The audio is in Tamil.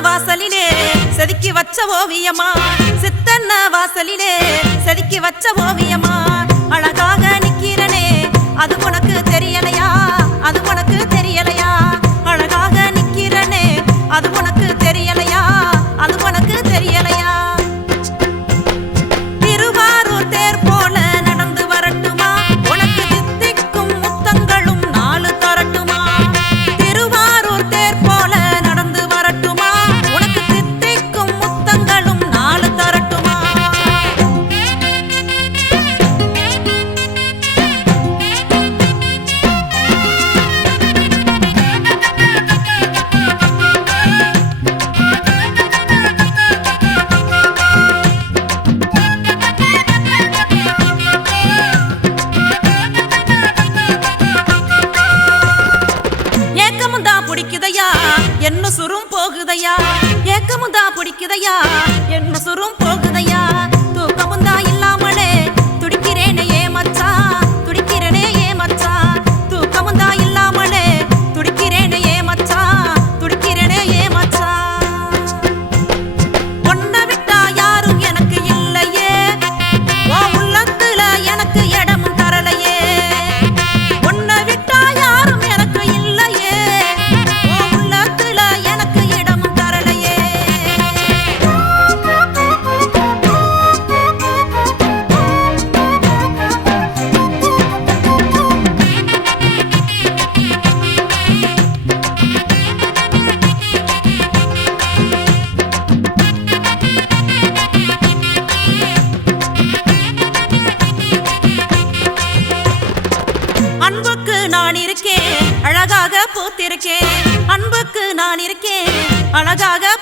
வாசலிலே செதுக்கி வச்ச ஓவியமா சித்தன்ன வாசலிலே செதுக்கி வச்ச ஓவியமா அழகா ஏக்கமும் பிடிக்குதையா? என்ன சுரும் போகுதையா? ஏக்கமும் பிடிக்குதையா? என்ன சுரும் போகுது காத்திருக்கேன். அன்புக்கு நான் இருக்கேன். அழகாக